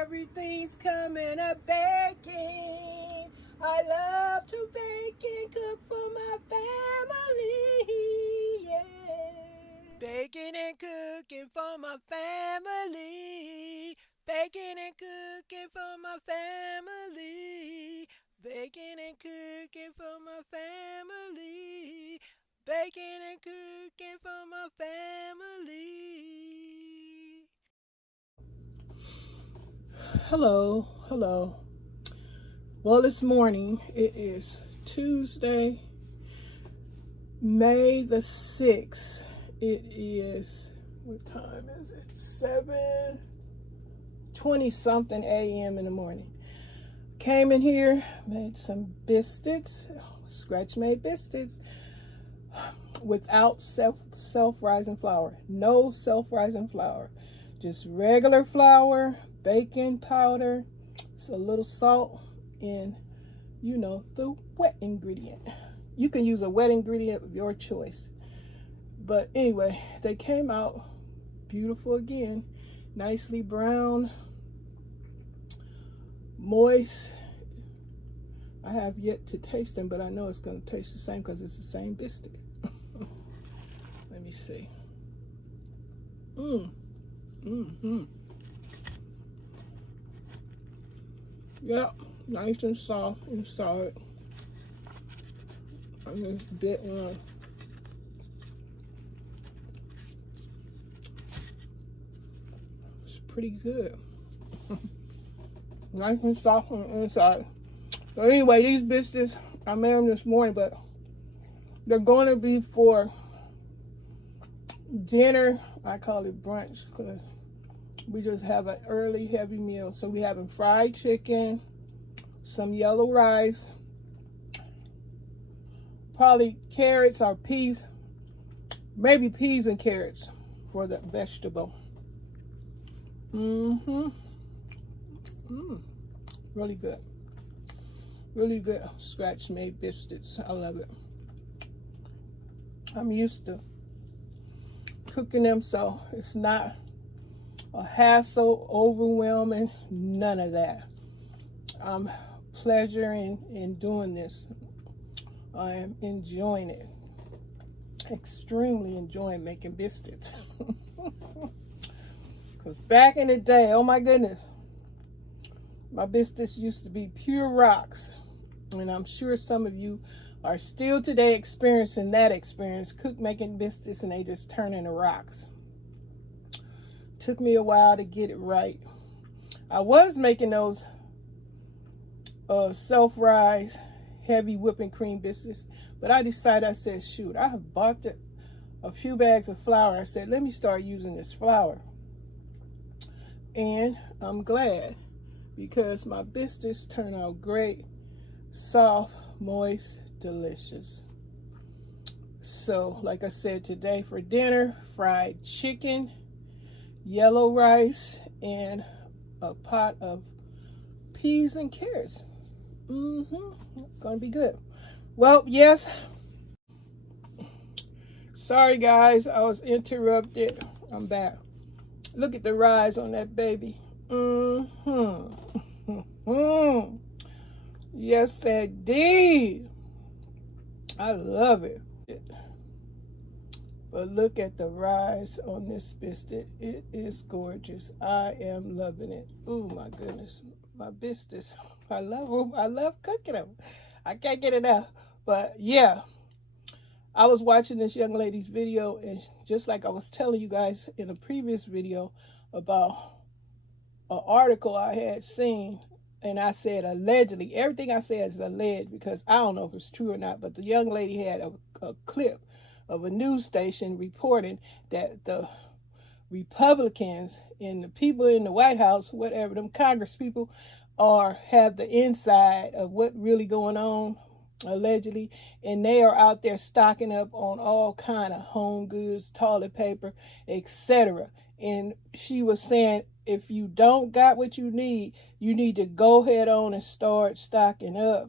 Everything's coming up baking. I love to bake and cook for my family. Yeah. Baking and cooking for my family. Baking and cooking for my family. Baking and cooking for my family. Baking and cooking for my family. Hello. Well, this morning, it is Tuesday, May the 6th. It is, what time is it? 7:20 something a.m. in the morning. Came in here, made some biscuits, scratch-made biscuits, without self-rising flour. No self-rising flour. Just regular flour, baking powder, a little salt, and the wet ingredient. You can use a wet ingredient of your choice. But anyway, they came out beautiful again, nicely brown, moist. I have yet to taste them, but I know it's going to taste the same because it's the same biscuit. Let me see. Yep, nice and soft and solid. I just bit one. It's pretty good. Nice and soft on the inside. So anyway, these biscuits, I made them this morning, but they're going to be for dinner. I call it brunch because we just have an early heavy meal. So we having fried chicken, some yellow rice, probably carrots or peas, maybe peas and carrots for the vegetable. Really good. Really good scratch-made biscuits. I love it. I'm used to cooking them, so it's not a hassle, overwhelming, none of that. I'm pleasuring in doing this. I am enjoying it. Extremely enjoying making biscuits. Because back in the day, oh my goodness, my biscuits used to be pure rocks. And I'm sure some of you are still today experiencing that experience. Making biscuits and they just turn into rocks. Took me a while to get it right. I was making those self-rise heavy whipping cream biscuits, but I decided, I said, shoot, I have bought a few bags of flour. I said, let me start using this flour. And I'm glad because my biscuits turn out great, soft, moist, delicious. So like I said, today for dinner, fried chicken, yellow rice, and a pot of peas and carrots. Gonna be good. Well, yes. Sorry guys, I was interrupted. I'm back. Look at the rise on that baby. Yes, indeed. I love it. But look at the rise on this biscuit. It is gorgeous. I am loving it. Oh my goodness. My biscuits. I love them. I love cooking them. I can't get enough. But yeah, I was watching this young lady's video, and just like I was telling you guys in a previous video about an article I had seen, and I said allegedly. Everything I said is alleged because I don't know if it's true or not, but the young lady had a clip of a news station reporting that the Republicans and the people in the White House, whatever, them Congress people, have the inside of what really going on, allegedly, and they are out there stocking up on all kind of home goods, toilet paper, etc. And she was saying, if you don't got what you need to go ahead on and start stocking up.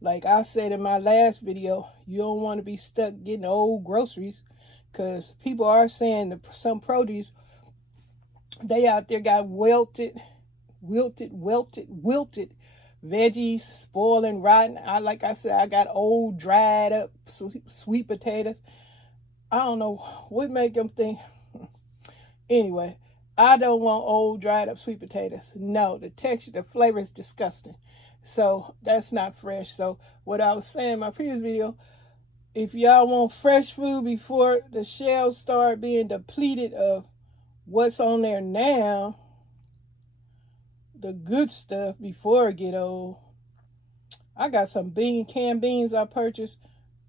Like I said in my last video, you don't want to be stuck getting old groceries, because people are saying that some produce, they out there got wilted, wilted veggies, spoiling, rotten. Like I said, I got old, dried up sweet potatoes. I don't know what make them think. Anyway, I don't want old, dried up sweet potatoes. No, the texture, the flavor is disgusting. So that's not fresh. So what I was saying in my previous video, if y'all want fresh food before the shelves start being depleted of what's on there now, the good stuff before it get old. I got some canned beans I purchased,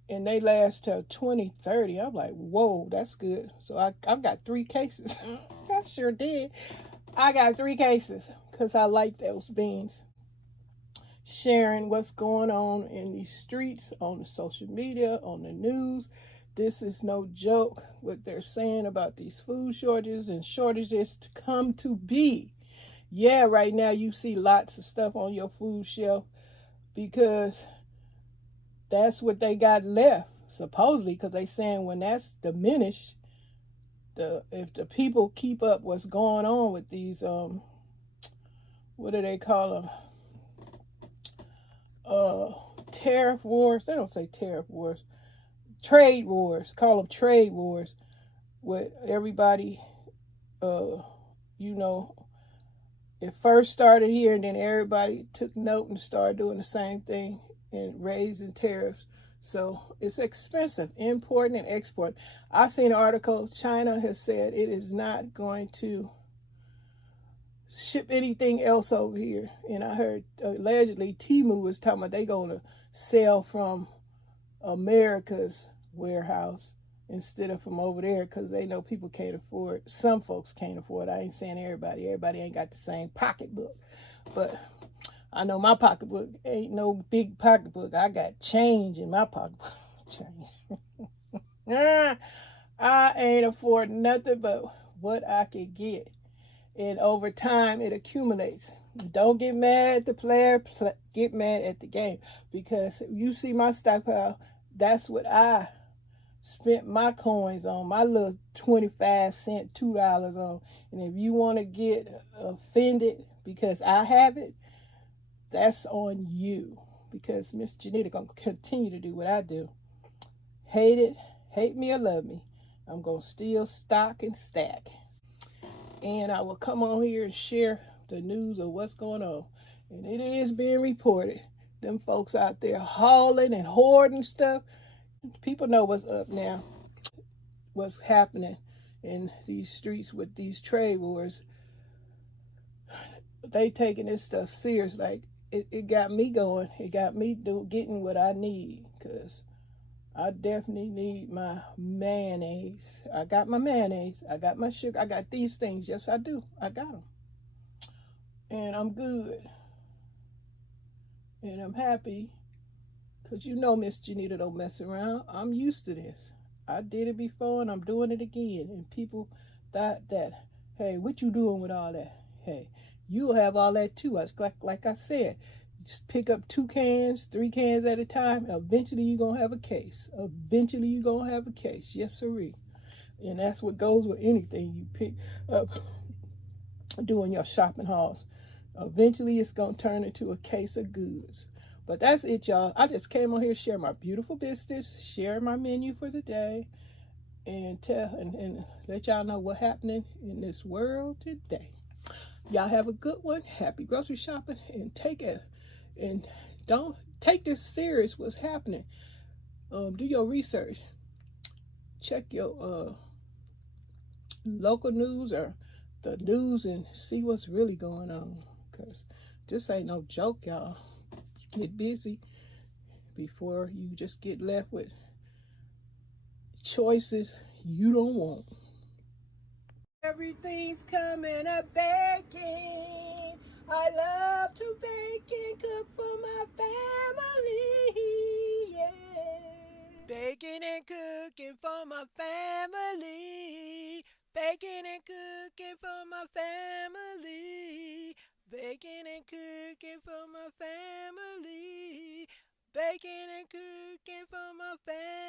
and they last till 2030. I'm like, whoa, that's good. So I've got 3 cases. I sure did. I got 3 cases because I like those beans. Sharing what's going on in these streets, on the social media, on the news. This is no joke what they're saying about these food shortages and shortages to come to be. Yeah, right now you see lots of stuff on your food shelf because that's what they got left, supposedly, because they saying when that's diminished, if the people keep up what's going on with these what do they call them, tariff wars. They don't say tariff wars, trade wars. Call them trade wars with everybody. You know, it first started here, and then everybody took note and started doing the same thing and raising tariffs. So it's expensive, importing and exporting. I seen an article, China has said it is not going to ship anything else over here. And I heard allegedly Temu was talking about they going to sell from America's warehouse instead of from over there because they know people can't afford. Some folks can't afford. I ain't saying everybody. Everybody ain't got the same pocketbook. But I know my pocketbook ain't no big pocketbook. I got change in my pocketbook. Change. I ain't afford nothing but what I could get. And over time, it accumulates. Don't get mad at the player. Get mad at the game. Because you see my stockpile, that's what I spent my coins on, my little 25-cent, $2 on. And if you want to get offended because I have it, that's on you. Because Miss Janita going to continue to do what I do. Hate it, hate me or love me, I'm going to still stock and stack. And I will come on here and share the news of what's going on. And it is being reported. Them folks out there hauling and hoarding stuff. People know what's up now. What's happening in these streets with these trade wars. They taking this stuff serious. Like, it got me going. It got me getting what I need. Because I definitely need my mayonnaise. I got my mayonnaise. I got my sugar. I got these things. Yes, I do. I got them. And I'm good. And I'm happy. Because you know Miss Janita don't mess around. I'm used to this. I did it before and I'm doing it again. And people thought that, hey, what you doing with all that? Hey, you'll have all that too. Like I said, just pick up 2 cans, 3 cans at a time. Eventually you're going to have a case. Eventually you're going to have a case. Yes, sirree. And that's what goes with anything you pick up doing your shopping hauls. Eventually it's going to turn into a case of goods. But that's it, y'all. I just came on here to share my beautiful biscuits, share my menu for the day, and tell and let y'all know what's happening in this world today. Y'all have a good one. Happy grocery shopping, and don't take this serious. What's happening? Do your research. Check your local news or the news and see what's really going on. Cause this ain't no joke, y'all. Get busy before you just get left with choices you don't want. Everything's coming up baking. I love to bake and cook for my family. Yeah. Baking and cooking for my family. Baking and cooking for my family. Baking and cooking for my family. Baking and cooking for my family.